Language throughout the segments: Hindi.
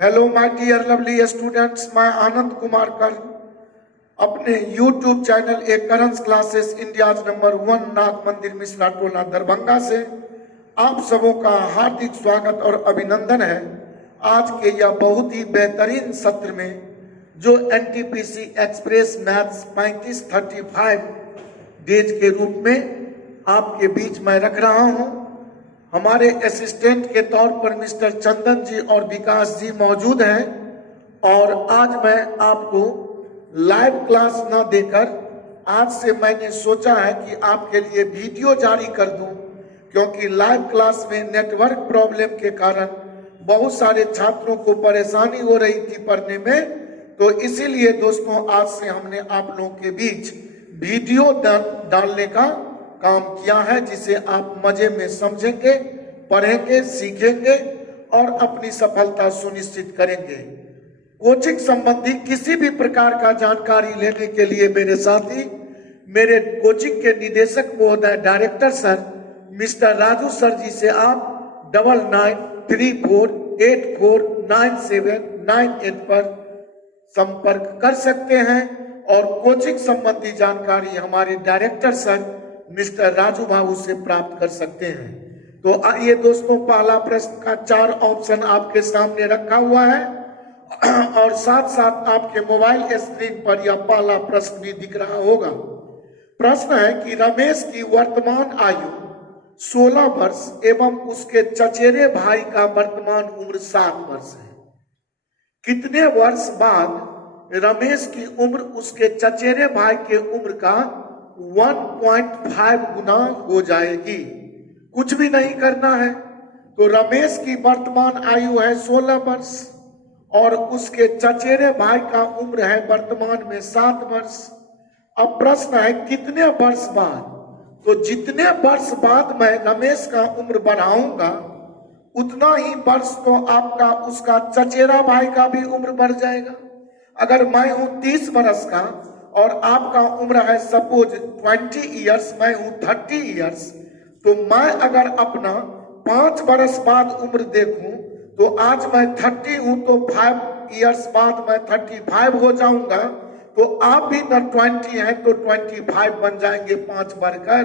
Hello my dear lovely students, मैं आनंद कुमार कर अपने यूट्यूब चैनल ए करंस classes India number 1 Nag Mandir Mishra टोला दरभंगा से आप सबों का हार्दिक स्वागत और अभिनंदन है। आज के यह बहुत ही बेहतरीन सत्र में जो एनटीपीसी एक्सप्रेस मैथ्स 3535 डेज के रूप में आपके बीच में रख रहा हूं। हमारे असिस्टेंट के तौर पर मिस्टर चंदन जी और विकास जी मौजूद हैं और आज मैं आपको लाइव क्लास न देकर आज से मैंने सोचा है कि आपके लिए वीडियो जारी कर दूं, क्योंकि लाइव क्लास में नेटवर्क प्रॉब्लम के कारण बहुत सारे छात्रों को परेशानी हो रही थी पढ़ने में। तो इसीलिए दोस्तों आज से हमने आप लोगों के बीच वीडियो डालने का काम किया है, जिसे आप मजे में समझेंगे, पढ़ेंगे, सीखेंगे और अपनी सफलता सुनिश्चित करेंगे। कोचिंग संबंधी किसी भी प्रकार का जानकारी लेने के लिए मेरे साथी, मेरे कोचिंग के निदेशक महोदय director sir mister Raju sir ji से आप 9934849798 पर संपर्क कर सकते हैं और कोचिंग संबंधी जानकारी हमारे डायरेक्टर सर मिस्टर राजू बाबू से प्राप्त कर सकते हैं। तो आइए दोस्तों, पहला प्रश्न का 4 ऑप्शन आपके सामने रखा हुआ है और साथ साथ आपके मोबाइल स्क्रीन पर यह पहला प्रश्न भी दिख रहा होगा। प्रश्न है कि रमेश की वर्तमान आयु 16 वर्ष एवं उसके चचेरे भाई का वर्तमान उम्र 7 वर्ष है। कितने वर्ष बाद रमेश की उम्र उसके चचेरे भाई के उम्र का 1.5 गुना हो जाएगी? कुछ भी नहीं करना है। तो रमेश की वर्तमान आयु है 16 वर्ष और उसके चचेरे भाई का उम्र है वर्तमान में 7 वर्ष। अब प्रश्न है कितने वर्ष बाद? तो जितने वर्ष बाद मैं रमेश का उम्र बढ़ाऊंगा उतना ही वर्ष तो आपका उसका चचेरा भाई का भी उम्र बढ़ जाएगा। अगर मैं हूं 30 वर्ष का और आपका उम्र है सपोज 20 ईयर्स, मैं हूं 30 ईयर्स, तो मैं अगर अपना 5 वर्ष बाद उम्र देखूं तो आज मैं 30 हूं तो 5 ईयर्स बाद मैं 35 हो जाऊंगा। तो आप भी न 20 हैं तो 25 बन जाएंगे 5 बढ़कर।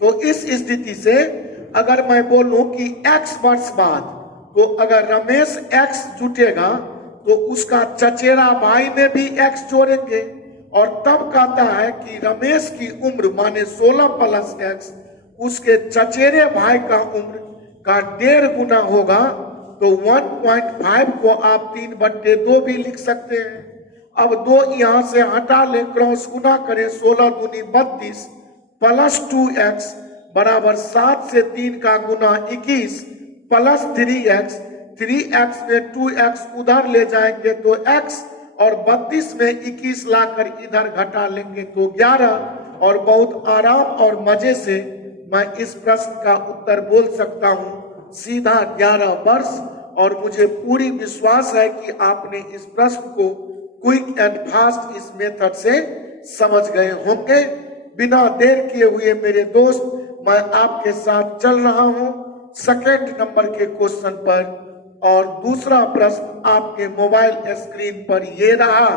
तो इस स्थिति से अगर मैं बोलूं कि x वर्ष बाद, तो अगर रमेश x जुटेगा तो उसका चचेरा भाई में भी x जोड़ेंगे और तब कहता है कि रमेश की उम्र माने 16 प्लस x उसके चचेरे भाई का उम्र का 1.5 गुना होगा। तो 1.5 को आप 3/2 भी लिख सकते हैं। अब 2 यहां से हटा ले, क्रॉस गुना करें, 16 दूनी 32 प्लस 2x बराबर 7 से 3 का गुना 21 प्लस 3x, 3x में 2x उधर ले जाएंगे तो x और 32 में 21 लाकर इधर घटा लेंगे तो 11 और बहुत आराम और मजे से मैं इस प्रश्न का उत्तर बोल सकता हूं सीधा 11 वर्ष। और मुझे पूरी विश्वास है कि आपने इस प्रश्न को क्विक एंड फास्ट इस मेथड से समझ गए होंगे। बिना देर किए हुए मेरे दोस्त, मैं आपके साथ चल रहा हूं सेकंड नंबर के क्वेश्चन पर और दूसरा प्रश्न आपके मोबाइल स्क्रीन पर ये रहा।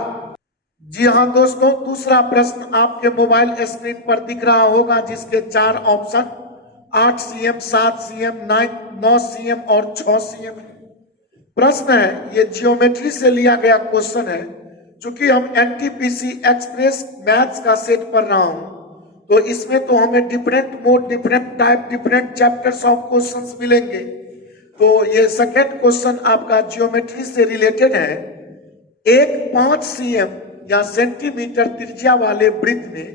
जी हाँ दोस्तों, दूसरा प्रश्न आपके मोबाइल स्क्रीन पर दिख रहा होगा, जिसके 4 ऑप्शन 8 cm, 7 cm, 9 cm और 6 cm प्रश्न है। ये जियोमेट्री से लिया गया क्वेश्चन है। चूंकि हम एनटीपीसी एक्सप्रेस मैथ्स का सेट पढ़ रहा हूं तो इसमें तो हमें different mode, different type, different chapters of questions मिलेंगे। तो ये सेकंड क्वेश्चन आपका जियोमेट्री से रिलेटेड है। एक 5 cm या सेंटीमीटर त्रिज्या वाले वृत्त में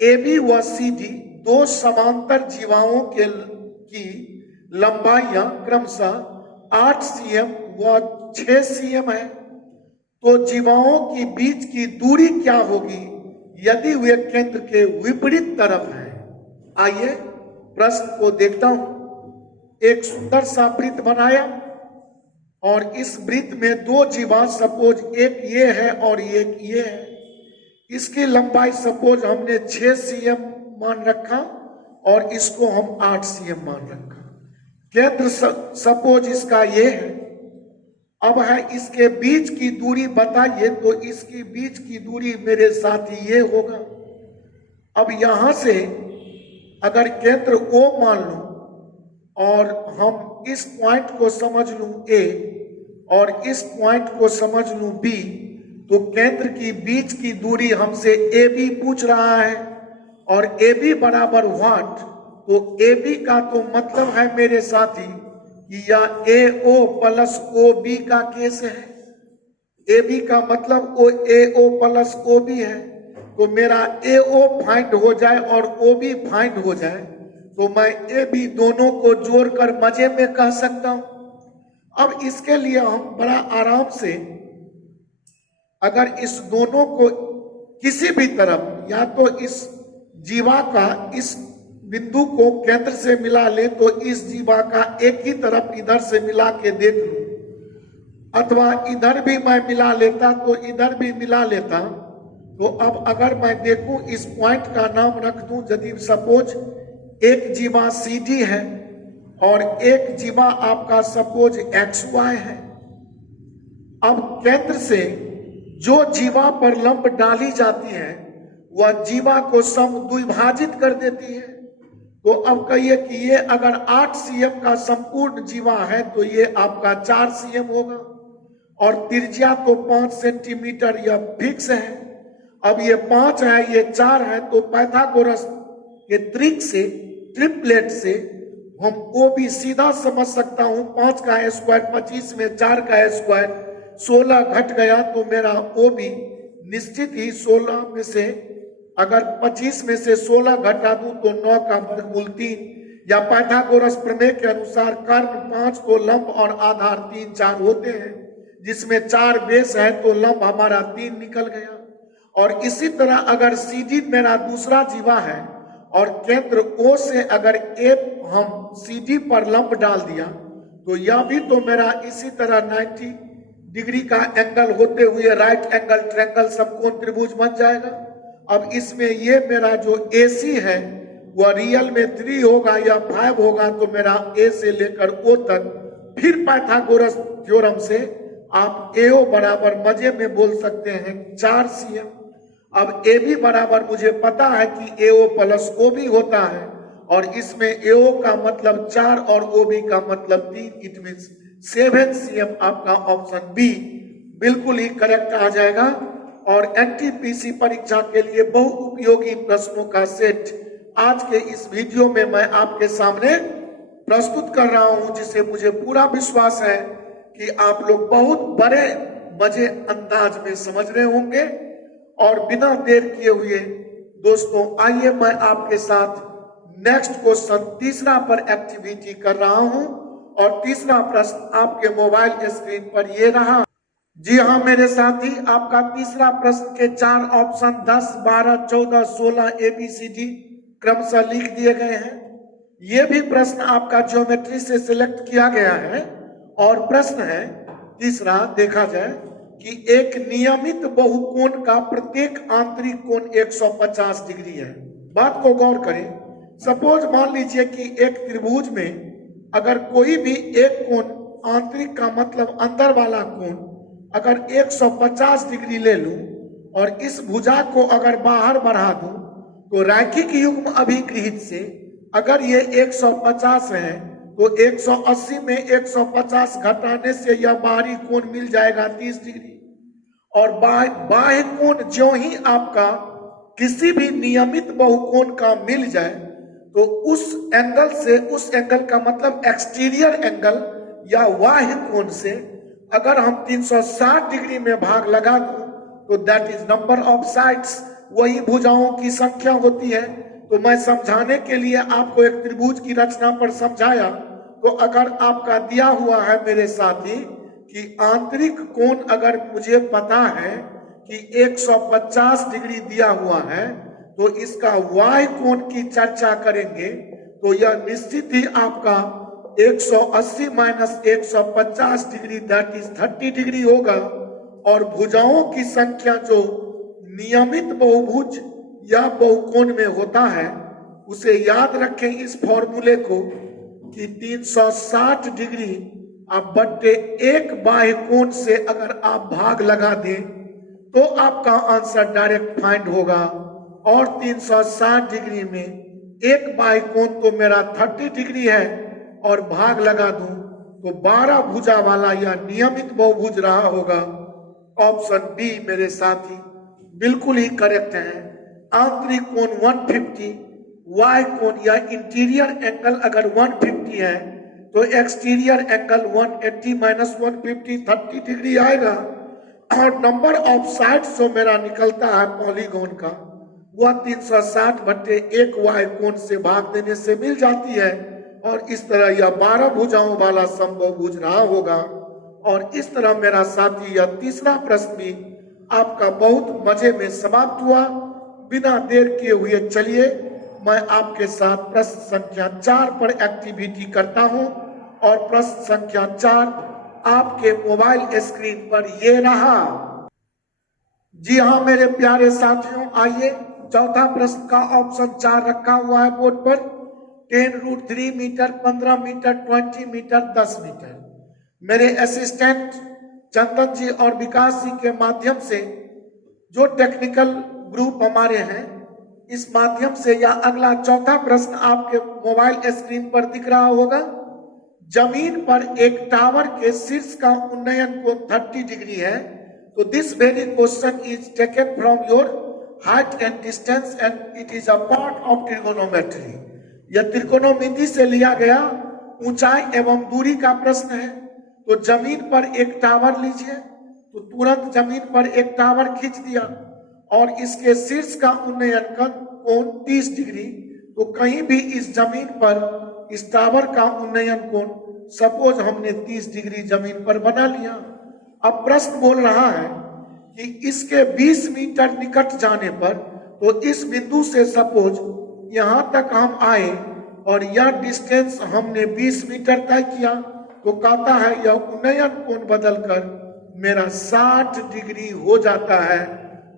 AB व CD 2 समांतर जीवाओं की लंबाइयां क्रमशः 8 cm व 6 cm है। तो जीवाओं की बीच की दूरी क्या होगी यदि वे केंद्र के विपरीत तरफ हैं? आइए प्रश्न को देखता हूं। एक सुंदर सा वृत्त बनाया और इस वृत्त में 2 जीवा, सपोज एक ये है और एक ये है। इसकी लंबाई सपोज हमने 6 cm मान रखा और इसको हम 8 cm मान रखा। केंद्र सपोज इसका ये है। अब है इसके बीच की दूरी बताइए, तो इसकी बीच की दूरी मेरे साथी ये होगा। अब यहां से अगर केंद्र O मान लूं और हम इस पॉइंट को समझ लूं A और इस पॉइंट को समझ लूं B, तो केंद्र की बीच की दूरी हमसे AB पूछ रहा है और AB बराबर व्हाट, तो AB का तो मतलब है मेरे साथी कि यह AO प्लस OB का केस है। AB का मतलब AO प्लस OB है, तो मेरा AO फाइंड हो जाए और OB फाइंड हो जाए तो मैं AB दोनों को जोड़कर मजे में कह सकता हूं। अब इसके लिए हम बड़ा आराम से अगर इस दोनों को किसी भी तरफ, या तो इस जीवा का इस बिंदु को केंद्र से मिला ले तो इस जीवा का एक ही तरफ इधर से मिला के देख लूं, अथवा इधर भी मैं मिला लेता तो इधर भी मिला लेता। तो अब अगर मैं देखूं इस पॉइंट का नाम रख दूं, यदि सपोज एक जीवा CD है और एक जीवा आपका सपोज XY है। अब केंद्र से जो जीवा पर लंब डाली जाती है वह जीवा को समद्विभाजित कर देती है। तो अब कहिए कि ये अगर 8 cm का संपूर्ण जीवा है तो ये आपका 4 cm होगा और त्रिज्या तो 5 सेंटीमीटर यह फिक्स है। अब ये 5 है, ये 4 है, तो पाइथागोरस के ट्रिक से, ट्रिपलेट से हम वो भी सीधा समझ सकता हूं। 5 का स्क्वायर 25 में 4 का स्क्वायर 16 घट गया, तो मेरा वो भी निश्चित ही 16 में से अगर 25 में से 16 घटा दूं तो 9 का वर्गमूल 3, या पाइथागोरस प्रमेय के अनुसार कर्ण 5 तो लंब और आधार 3 4 होते हैं, जिसमें 4 बेस है तो लंब हमारा 3 निकल गया। और इसी तरह अगर CD मेरा दूसरा जीवा है और केंद्र O से अगर A हम CD पर लंब डाल दिया तो यह भी तो मेरा इसी तरह 90 डिग्री का एंगल होते हुए राइट एंगल ट्रायंगल समकोण त्रिभुज बन जाएगा। अब इसमें ये मेरा जो AC है वह रियल में 3 होगा या 5 होगा, तो मेरा A से लेकर O तक फिर पाइथागोरस थ्योरम से आप AO बराबर मजे में बोल सकते हैं 4 cm। अब AB बराबर मुझे पता है कि AO प्लस OB होता है और इसमें AO का मतलब 4 और OB का मतलब 3, इट मीन्स 7 cm। आपका ऑप्शन B बिल्कुल ही करेक्ट आ जाएगा। और NTPC परीक्षा के लिए बहुउपयोगी प्रश्नों का सेट आज के इस वीडियो में मैं आपके सामने प्रस्तुत कर रहा हूं, जिसे मुझे पूरा विश्वास है कि आप लोग बहुत बड़े मजे अंदाज में समझ रहे होंगे। और बिना देर किए हुए दोस्तों आइए मैं आपके साथ नेक्स्ट क्वेश्चन तीसरा पर एक्टिविटी कर रहा हूं और तीसरा प्रश्न आपके मोबाइल स्क्रीन पर ये रहा। जी हाँ मेरे साथी, आपका तीसरा प्रश्न के 4 ऑप्शन 10, 12, 14, 16 ABCD क्रमशः लिख दिए गए हैं। ये भी प्रश्न आपका ज्योमेट्री से सिलेक्ट किया गया है और प्रश्न है तीसरा, देखा जाए कि एक नियमित बहुकोण का प्रत्येक आंतरिक कोण 150 डिग्री है। बात को गौर करें, सपोज मान लीजिए कि एक त्रिभुज में अगर कोई भी एक कोण आंतरिक का मतलब अंदर वाला कोण अगर 150 डिग्री ले लूं और इस भुजा को अगर बाहर बढ़ा दूं तो रैखिक युग्म अभिगृहित से अगर ये 150 है तो 180 में 150 घटाने से यह बाहरी कोण मिल जाएगा 30 डिग्री। और बाह्य कोण जो ही आपका किसी भी नियमित बहुकोण का मिल जाए तो उस एंगल से, उस एंगल का मतलब एक्सटीरियर एंगल या बाह्य कोण से अगर हम 360 डिग्री में भाग लगा दूं तो that is number of sides, वही भुजाओं की संख्या होती है। तो मैं समझाने के लिए आपको एक त्रिभुज की रचना पर समझाया। तो अगर आपका दिया हुआ है मेरे साथी कि आंतरिक कोण अगर मुझे पता है कि 150 डिग्री दिया हुआ है तो इसका बाह्य कोण की चर्चा करेंगे तो यह निश्चित ही आपका 180 minus 150 degree that is 30 degree होगा। और भुजाओं की संख्या जो नियमित बहुभुज या बहुकोण में होता है उसे याद रखें इस फॉर्मूले को कि 360 डिग्री अब बट्टे 1 बाह्य कोण से अगर आप भाग लगा दें तो आपका आंसर डायरेक्ट फाइंड होगा। और 360 डिग्री में 1 बाह्य कोण तो मेरा 30 डिग्री है और भाग लगा दूं तो 12 भुजा वाला या नियमित बहुभुज रहा होगा। ऑप्शन बी मेरे साथी बिल्कुल ही करेक्ट है। आंतरिक कोण 150, वाय कोण या इंटीरियर एंगल अगर 150 है तो एक्सटीरियर एंगल 180 माइनस 150 30 डिग्री आएगा। और नंबर ऑफ साइड्स जो मेरा निकलता है पॉलीगॉन का वह 360 बट्टे 1 वाय कोण से भाग देने से मिल जाती है। और इस तरह यह 12 भुजाओं वाला समबाहुभुज रहा होगा। और इस तरह मेरा साथी यह तीसरा प्रश्न भी आपका बहुत मजे में समाप्त हुआ। बिना देर किए हुए चलिए मैं आपके साथ प्रश्न संख्या 4 पर एक्टिविटी करता हूं। और प्रश्न संख्या 4 आपके मोबाइल स्क्रीन पर ये रहा। जी हाँ मेरे प्यारे साथियों, आइए चौथा प्रश्न का ऑप्शन 4 रखा हुआ है बोर्ड पर। 10√3 मीटर, 15 मीटर, 20 मीटर, 10 मीटर। मेरे असिस्टेंट चंदन जी और विकास जी के माध्यम से जो टेक्निकल ग्रुप हमारे हैं इस माध्यम से यह अगला चौथा प्रश्न आपके मोबाइल स्क्रीन पर दिख रहा होगा। जमीन पर एक टावर के शीर्ष का उन्नयन कोण 30 डिग्री है। तो this very question is taken from your height and distance and it is a part of trigonometry. यह त्रिकोणमिति से लिया गया ऊंचाई एवं दूरी का प्रश्न है। तो जमीन पर एक टावर लीजिए, तो तुरंत जमीन पर एक टावर खींच दिया और इसके शीर्ष का उन्नयन कोण 30 डिग्री। तो कहीं भी इस जमीन पर इस टावर का उन्नयन कोण सपोज हमने 30 डिग्री जमीन पर बना लिया। अब प्रश्न बोल रहा है कि इसके 20 मीटर निकट जाने पर, तो इस बिंदु से सपोज यहां तक हम आए और यह डिस्टेंस हमने 20 मीटर तय किया, तो कहता है यह उन्नयन कोण बदलकर मेरा 60 डिग्री हो जाता है।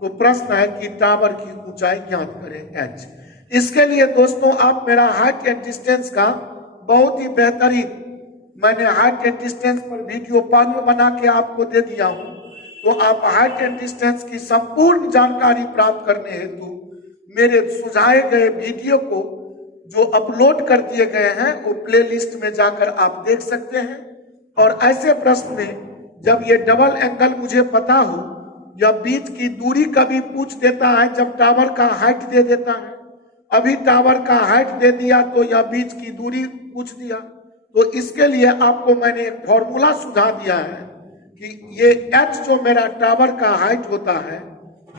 तो प्रश्न है कि टावर की ऊंचाई ज्ञात करें h। इसके लिए दोस्तों आप मेरा हाइट एंड डिस्टेंस का बहुत ही बेहतरीन मैंने हाइट एंड डिस्टेंस पर वीडियो पानी बना के आपको दे दिया हूं। तो आप हाइट एंड डिस्टेंस की संपूर्ण जानकारी प्राप्त करने हेतु मेरे सुझाए गए वीडियो को जो अपलोड कर दिए गए हैं वो प्लेलिस्ट में जाकर आप देख सकते हैं। और ऐसे प्रश्न में जब ये डबल एंगल मुझे पता हो या बीच की दूरी कभी पूछ देता है, जब टावर का हाइट दे देता है, अभी टावर का हाइट दे दिया तो या बीच की दूरी पूछ दिया, तो इसके लिए आपको मैंने एक फॉर्मूला सुझा दिया है कि ये h जो मेरा टावर का हाइट होता है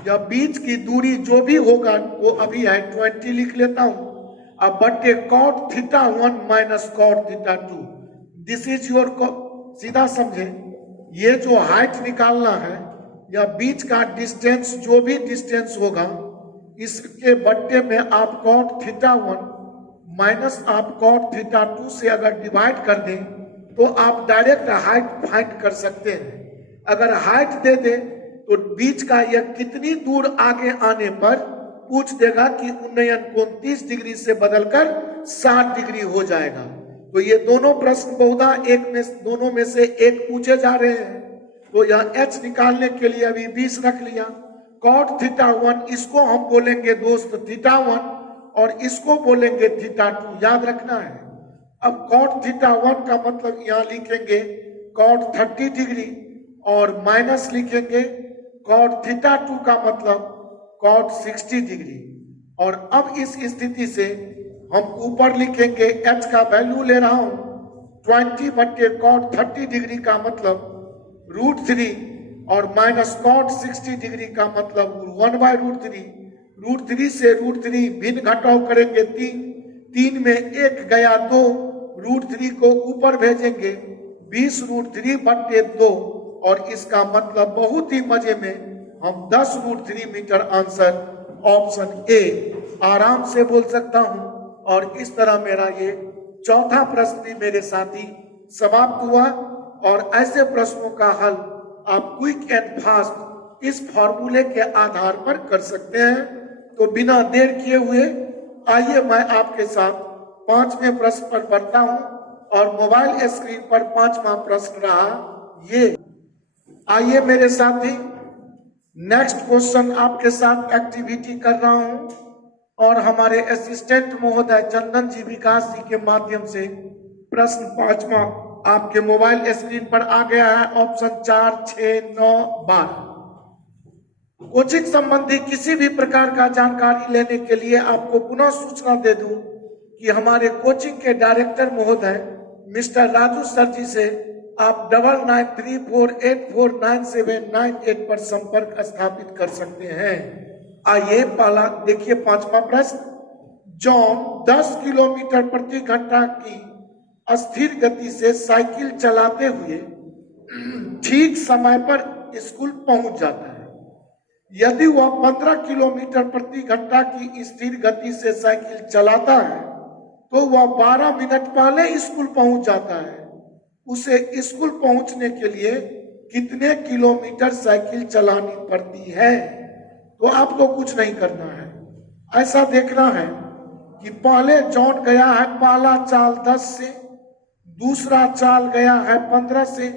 या बीच की दूरी जो भी होगा वो अभी है 20 लिख लेता हूं। अब बट्टे cot θ1 minus cot θ2 this is your, सीधा समझे ये जो हाइट निकालना है या बीच का डिस्टेंस जो भी डिस्टेंस होगा इसके बट्टे में आप cot θ1 माइनस आप cot θ2 से अगर डिवाइड कर दें तो आप डायरेक्ट हाइट फाइंड कर सकते हैं। अगर हाइट दे दे तो बीच का यह कितनी दूर आगे आने पर पूछ देगा कि उन्नयन कोण 30 डिग्री से बदलकर 60 डिग्री हो जाएगा। तो ये दोनों प्रश्न बहुधा दोनों में से एक पूछे जा रहे हैं। तो यह h निकालने के लिए अभी 20 रख लिया। cot θ1 इसको हम बोलेंगे दोस्त θ1 और इसको बोलेंगे θ2, याद रखना है। अब cot θ1 का मतलब यहाँ लिखेंगे cot 30 डिग्री और माइनस लिखेंगे cot θ2 का मतलब cot 60 डिग्री। और अब इस स्थिति से हम ऊपर लिखेंगे h का वैल्यू ले रहा हूं 20 बट्टे cot 30 डिग्री का मतलब √3 और माइनस cot 60 डिग्री का मतलब 1/√3। √3 से √3 भिन्न घटाव करेंगे 3 में 1 गया 2, √3 को ऊपर भेजेंगे 20√3 बट्टे 2 और इसका मतलब बहुत ही मजे में हम 10√3 मीटर आंसर ऑप्शन ए आराम से बोल सकता हूं। और इस तरह मेरा ये चौथा प्रश्न भी मेरे साथी समाप्त हुआ। और ऐसे प्रश्नों का हल आप क्विक एंड फास्ट इस फॉर्मूले के आधार पर कर सकते हैं। तो बिना देर किए हुए आइए मैं आपके साथ 5वें प्रश्न पर बढ़ता हूं। और मोबाइल स्क्रीन पर 5वां प्रश्न रहा ये। आइए मेरे साथी, नेक्स्ट क्वेश्चन आपके साथ एक्टिविटी कर रहा हूं और हमारे असिस्टेंट महोदय चंदन जी विकास जी के माध्यम से प्रश्न 5वां आपके मोबाइल स्क्रीन पर आ गया है। ऑप्शन 4, 6, 9, 12। कोचिंग संबंधी किसी भी प्रकार का जानकारी लेने के लिए आपको पुनः सूचना दे दूं कि हमारे कोचिंग के डायरेक्टर महोदय मिस्टर राजू सर जी से आप 9934849798 पर संपर्क स्थापित कर सकते हैं। आइए पहला देखिए 5वां प्रश्न। जॉन 10 किलोमीटर प्रति घंटा की अस्थिर गति से साइकिल चलाते हुए ठीक समय पर स्कूल पहुंच जाता है। यदि वह 15 किलोमीटर प्रति घंटा की स्थिर गति से साइकिल चलाता है तो वह 12 मिनट पहले स्कूल पहुंच जाता है। उसे स्कूल पहुंचने के लिए कितने किलोमीटर साइकिल चलानी पड़ती है? तो आपको कुछ नहीं करना है, ऐसा देखना है कि पहले जॉन गया है पहला चाल 10 से, दूसरा चाल गया है 15 से।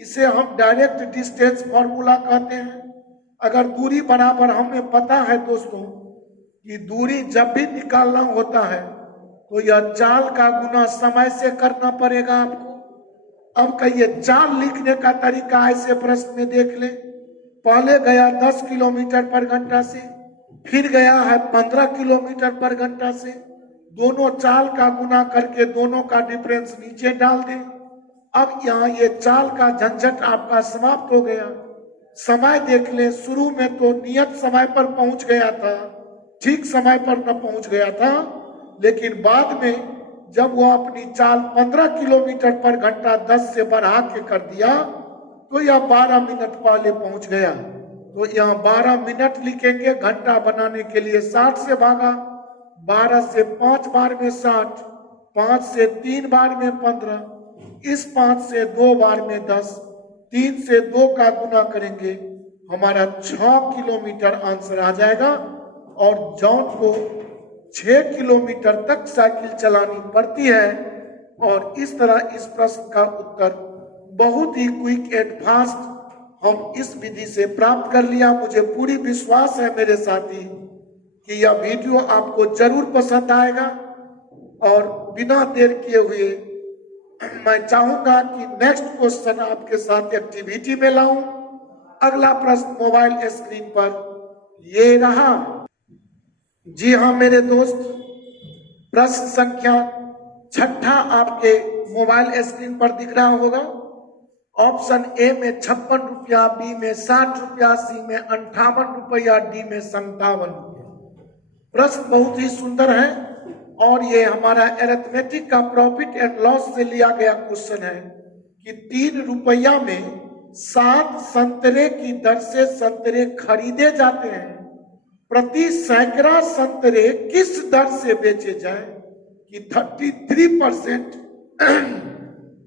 इसे हम डायरेक्ट डिस्टेंस फॉर्मूला कहते हैं। अगर दूरी बराबर हमें पता है दोस्तों कि दूरी जब भी निकालना होता है तो यह चाल का गुना समय से करना पड़ेगा आपको। अब कहिए चाल लिखने का तरीका ऐसे प्रश्न में देख ले। पहले गया 10 किलोमीटर पर घंटा से, फिर गया है 15 किलोमीटर पर घंटा से। दोनों चाल का गुना करके दोनों का डिफरेंस नीचे डाल दें। अब यहाँ ये चाल का झंझट आपका समाप्त हो गया। समय देख ले, शुरू में तो नियत समय पर पहुंच गया था, ठीक समय पर न पहुंच गया था, लेकिन बाद में जब वो अपनी चाल 15 किलोमीटर पर घंटा 10 से बढ़ा के कर दिया तो यह 12 मिनट पहले पहुंच गया। तो यहाँ 12 मिनट लिखेंगे। घंटा बनाने के लिए 60 से भागा, 12 से 5 बार में 60, 5 से 3 बार में 15, इस 5 से 2 बार में 10, 3 से 2 का गुना करेंगे, हमारा 6 किलोमीटर आंसर आ जाएगा। और जॉन को 6 किलोमीटर तक साइकिल चलानी पड़ती है। और इस तरह इस प्रश्न का उत्तर बहुत ही क्विक एंड फास्ट हम इस विधि से प्राप्त कर लिया। मुझे पूरी विश्वास है मेरे साथी कि यह वीडियो आपको जरूर पसंद आएगा। और बिना देर किए हुए मैं चाहूंगा कि नेक्स्ट क्वेश्चन आपके साथ एक्टिविटी में लाऊं। अगला प्रश्न मोबाइल स्क्रीन पर ये रहा। जी हाँ मेरे दोस्त, प्रश्न संख्या 6 आपके मोबाइल स्क्रीन पर दिख रहा होगा। ऑप्शन ए में 56 रुपया, बी में 60 रुपया, सी में 58 रुपया, डी में 57 रुपया। प्रश्न बहुत ही सुंदर है और ये हमारा अरिथमेटिक का प्रॉफिट एंड लॉस से लिया गया क्वेश्चन है कि 3 रुपया में 7 संतरे की दर से संतरे खरीदे जाते हैं। प्रति सैकड़ा संतरे किस दर से बेचे जाए कि 33%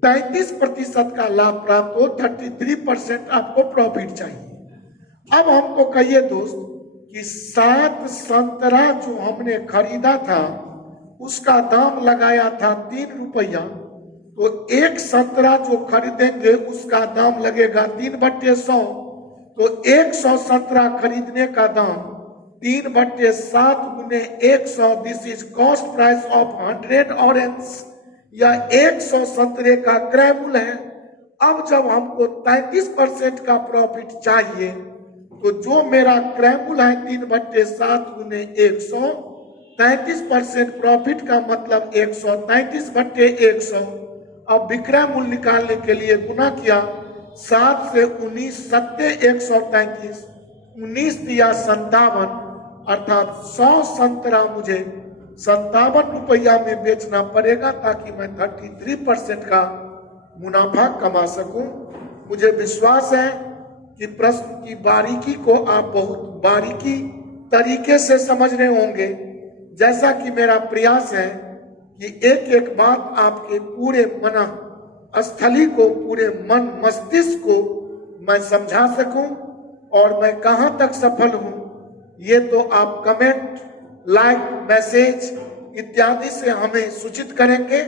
33% का लाभ प्राप्त हो, 33% आपको प्रॉफिट चाहिए। अब हमको कहिए दोस्त कि 7 संतरा जो हमने खरीदा था उसका दाम लगाया था 3 रुपया, तो एक संतरा जो खरीदेंगे उसका दाम लगेगा 3/100। तो 100 संतरा खरीदने का दाम 3/7 गुने 100, this is cost price of 100 orange, या 100 संतरे का क्रय है। अब जब हमको 33% का प्रॉफिट चाहिए तो जो मेरा क्रय है 3/7 गुने 100, 33% प्रॉफिट का मतलब 133/100। अब विक्रय मूल्य निकालने के लिए गुना किया, 7 से 19 सत्ते 133, 19 दिया 57, अर्थात 100 संतरा मुझे 57 रुपया में बेचना पड़ेगा ताकि मैं 33% का मुनाफा कमा सकूं। मुझे विश्वास है कि प्रश्न की बारीकी को आप बहुत बारीकी तरीके से समझ रहे होंगे। जैसा कि मेरा प्रयास है कि एक एक बात आपके पूरे मन स्थली को, पूरे मन मस्तिष्क को मैं समझा सकूं। और मैं कहां तक सफल हूं ये तो आप कमेंट, लाइक, मैसेज इत्यादि से हमें सूचित करेंगे।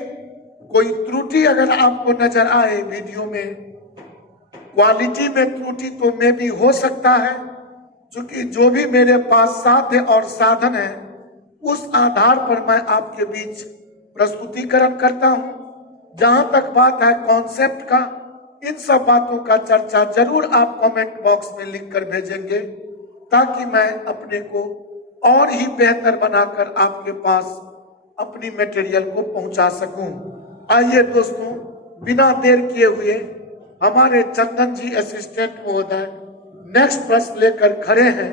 कोई त्रुटि अगर आपको नजर आए वीडियो में, क्वालिटी में त्रुटि तो में भी हो सकता है, क्योंकि जो भी मेरे पास साध्य और साधन है उस आधार पर मैं आपके बीच प्रस्तुतिकरण करता हूं। जहां तक बात है कॉन्सेप्ट का, इन सब बातों का चर्चा जरूर आप कमेंट बॉक्स में लिखकर भेजेंगे, ताकि मैं अपने को और ही बेहतर बनाकर आपके पास अपनी मटेरियल को पहुंचा सकूं। आइए दोस्तों, बिना देर किए हुए हमारे चंदन जी असिस्टेंट महोदय नेक्स्ट प्रश्न लेकर खड़े हैं।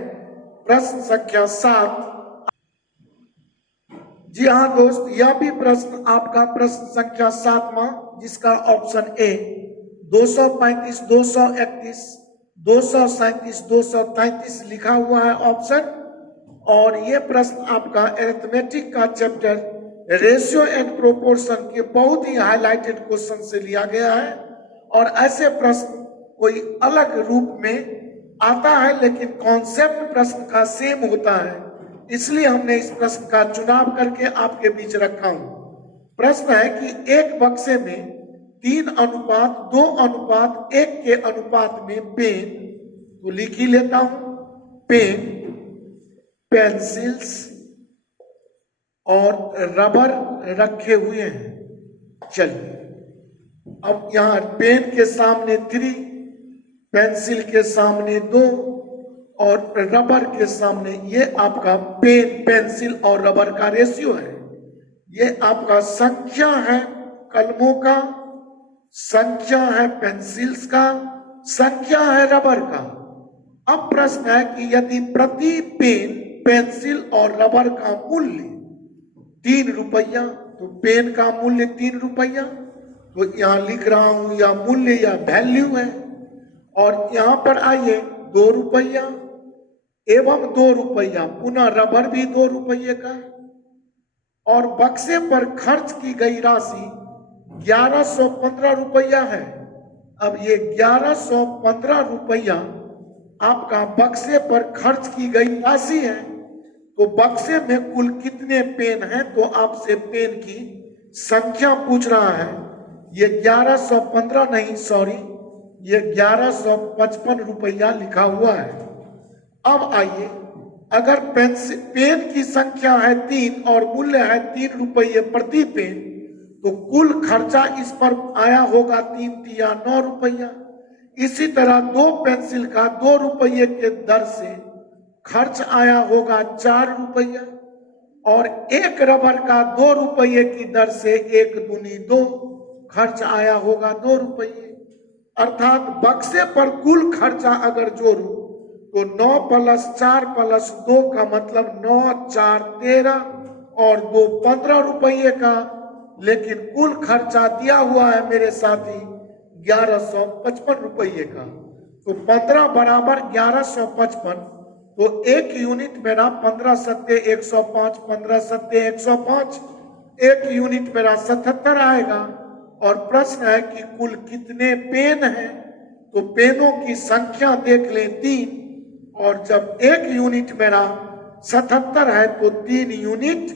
प्रश्न संख्या 7। जी हाँ दोस्त, यह भी प्रश्न आपका प्रश्न संख्या 7वां, जिसका ऑप्शन ए 235, 231, 237, 233 लिखा हुआ है ऑप्शन। और ये प्रश्न आपका अरिथमेटिक का चैप्टर रेशियो एंड प्रोपोर्शन के बहुत ही हाईलाइटेड क्वेश्चन से लिया गया है। और ऐसे प्रश्न कोई अलग रूप में आता है, लेकिन कॉन्सेप्ट प्रश्न का सेम होता है, इसलिए हमने इस प्रश्न का चुनाव करके आपके बीच रखा हूं। प्रश्न है कि एक बक्से में 3:2:1 के अनुपात में पेन, तो लिख ही लेता हूं, पेन, पेंसिल्स और रबर रखे हुए हैं। चलिए, अब यहां पेन के सामने 3, पेंसिल के सामने 2 और रबर के सामने, ये आपका पेन, पेंसिल और रबर का रेशियो है। ये आपका संख्या है कलमों का, संख्या है पेंसिल्स का, संख्या है रबर का। अब प्रश्न है कि यदि प्रति पेन, पेंसिल और रबर का मूल्य 3 रुपया, तो पेन का मूल्य 3 रुपया, तो यहां लिख रहा हूं या मूल्य या वैल्यू है। और यहां पर आइए 2 रुपया एवं 2 रुपया, पुनः रबर भी 2 रुपये का। और बक्से पर खर्च की गई राशि 1115 रुपया है। अब ये 1115 रुपया आपका बक्से पर खर्च की गई राशि है, तो बक्से में कुल कितने पेन हैं, तो आपसे पेन की संख्या पूछ रहा है। ये 1115 नहीं, सॉरी, ये 1155 रुपया लिखा हुआ है। अब आइए, अगर पेन की संख्या है 3 और मूल्य है 3 रुपये प्रति पेन, तो कुल खर्चा इस पर आया होगा 3 तिया 9 रुपया। इसी तरह 2 पेंसिल का 2 रुपये के दर से खर्च आया होगा 4 रुपया, और 1 रबर का 2 रुपये की दर से 1 दूनी 2 खर्च आया होगा 2 रुपये। अर्थात बक्से पर कुल खर्चा अगर जोड़ू तो 9 + 4 + 2 का मतलब 9, 4, 13 और 2, 15 रुपये का। लेकिन कुल खर्चा दिया हुआ है मेरे साथी 1155 रुपये का। तो 15 बराबर 1155, तो 1 यूनिट मेरा 15 सत्ते 105, 15 सत्ते 105, 1 यूनिट मेरा 77 आएगा। और प्रश्न है कि कुल कितने पेन हैं, तो पेनों की संख्या देख लें 3, और जब 1 यूनिट मेरा 77 है तो 3 यूनिट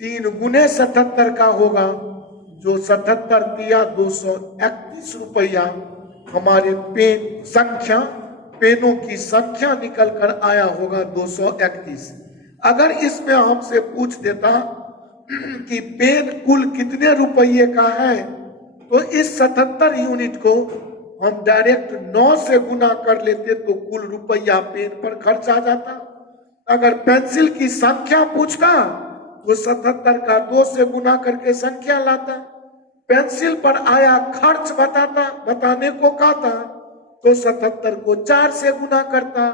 3 गुने 77 का होगा, जो 77 दिया 231 रुपया हमारे पेन संख्या, पेनों की संख्या निकल कर आया होगा 231। अगर इसमें हमसे पूछ देता कि पेन कुल कितने रुपये का है, तो इस 77 यूनिट को हम डायरेक्ट 9 से गुना कर लेते तो कुल रुपया पेन पर खर्च आ जाता। अगर पेंसिल की संख्या पूछता तो 77 का 2 से गुना करके संख्या लाता। पेंसिल पर आया खर्च बताने को कहता तो 77 को 4 से गुना करता।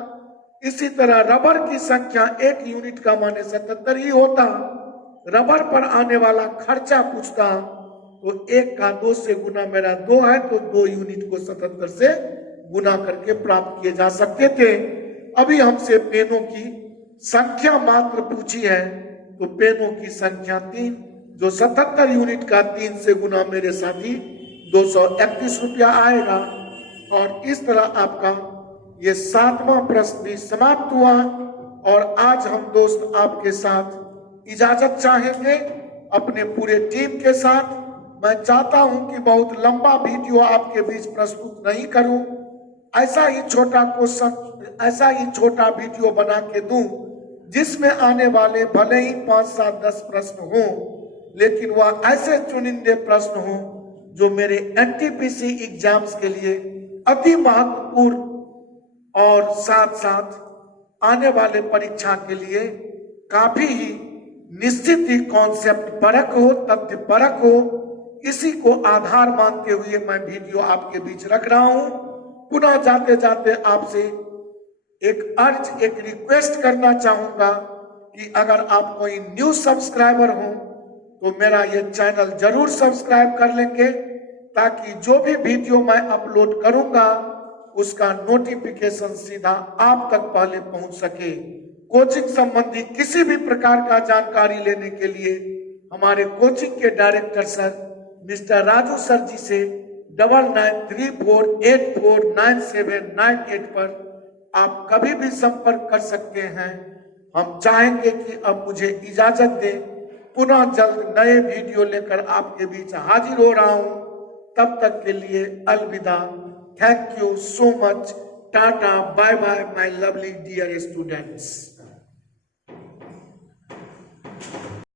इसी तरह रबर की संख्या 1 यूनिट का माने 77 ही होता। रबर पर आने वाला खर्चा पूछता तो 1 का 2 से गुना मेरा 2 है, तो 2 यूनिट को 77 से गुना करके प्राप्त किए जा सकते थे। अभी हमसे पेनों की संख्या मात्र पूछी है, तो पेनों की संख्या 3, जो 77 यूनिट का 3 से गुना मेरे साथी 231 रुपया आएगा। और इस तरह आपका ये 7वां प्रश्न भी समाप्त हुआ। और आज हम दोस्त आपके साथ इजाजत चाहेंगे अपने पूरे टीम के साथ। मैं चाहता हूं कि बहुत लंबा वीडियो आपके बीच प्रस्तुत नहीं करूं, ऐसा ही छोटा वीडियो बना के दूं जिसमें आने वाले भले ही 5, 7, 10 प्रश्न हो, लेकिन वह ऐसे चुनिंदे प्रश्न हो जो मेरे एनटीपीसी एग्जाम्स के लिए अति महत्वपूर्ण और साथ साथ आने वाले परीक्षा के लिए काफी ही निश्चित ही कॉन्सेप्ट परक हो, तथ्य परक हो। इसी को आधार मानते हुए मैं वीडियो आपके बीच रख रहा हूं। पुनः जाते जाते आपसे एक अर्ज, एक रिक्वेस्ट करना चाहूंगा कि अगर आप कोई न्यू सब्सक्राइबर हो तो मेरा ये चैनल जरूर सब्सक्राइब कर लेंगे, ताकि जो भी वीडियो मैं अपलोड करूंगा उसका नोटिफिकेशन सीधा आप तक पहले पहुंच सके। कोचिंग संबंधी किसी भी प्रकार का जानकारी लेने के लिए हमारे कोचिंग के director sir mister Raju sir ji से 9934849798 पर आप कभी भी संपर्क कर सकते हैं। हम चाहेंगे कि अब मुझे इजाजत दें, पुनः जल्द नए वीडियो लेकर आपके बीच हाजिर हो रहा हूं। तब तक के लिए अलविदा। Thank you so much. Tata, bye bye, my lovely dear students.